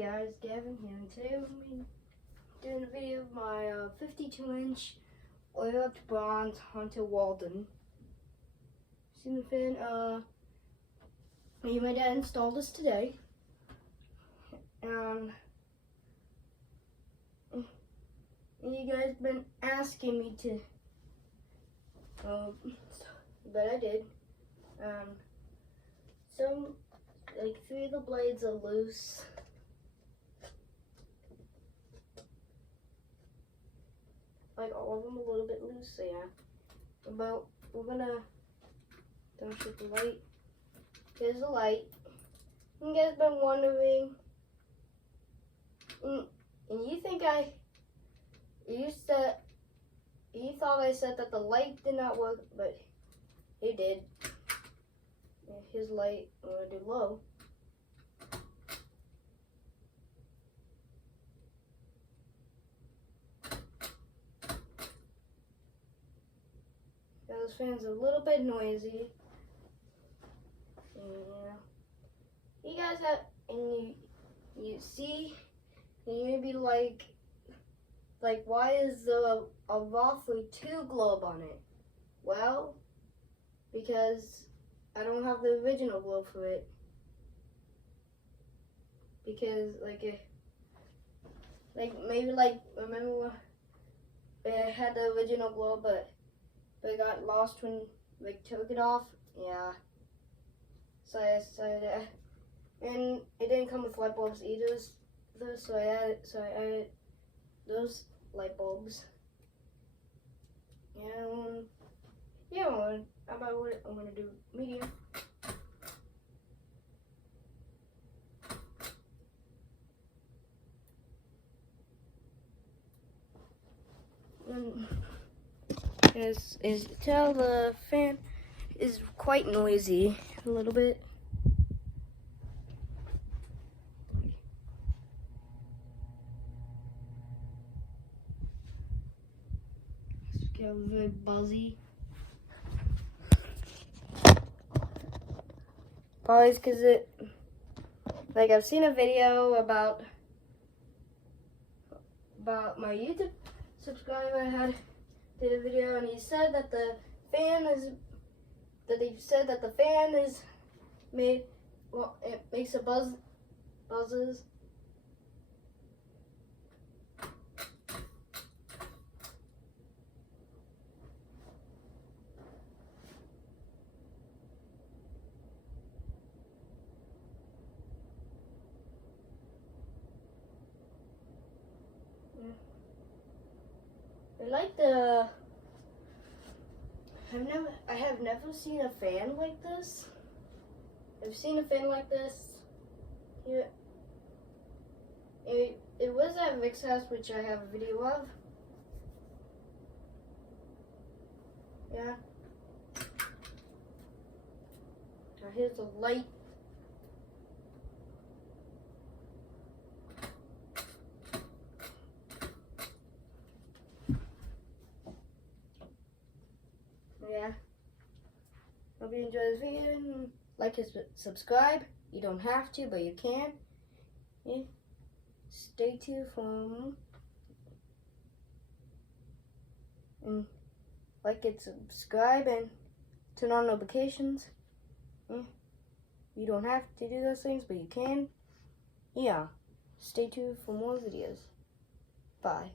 Hey guys, Gavin here, and today we're going to be doing a video of my 52-inch oil-up bronze Hunter Waldon ceiling fan. My dad installed this today, and you guys been asking me to, but I did. Some, like 3 of the blades are loose. Like all of them a little bit loose, so yeah. But we're gonna demonstrate the light. Here's the light. You guys been wondering, and you think you thought I said that the light did not work, but it did. Here's light. I'm gonna do low. This fan's a little bit noisy. Yeah. You guys have, and you see, and you'd be like, why is there a roughly 2 globe on it? Well, because I don't have the original globe for it. Because remember it had the original globe, but it got lost when we took it off. Yeah. So and it didn't come with light bulbs either. So I added those light bulbs. And yeah, I'm gonna do medium. As you tell, the fan is quite noisy a little bit. It's very buzzy. Probably because I've seen a video about my YouTube subscriber did a video, and he said that the fan is made, well, it makes a buzzes. I have never seen a fan like this. I've seen a fan like this here. It was at Rick's house, which I have a video of. Yeah. Now here's the light. Yeah. Hope you enjoy this video. Like and subscribe. You don't have to, but you can. Yeah. Stay tuned for more. And like and subscribe and turn on notifications. Yeah. You don't have to do those things, but you can. Yeah. Stay tuned for more videos. Bye.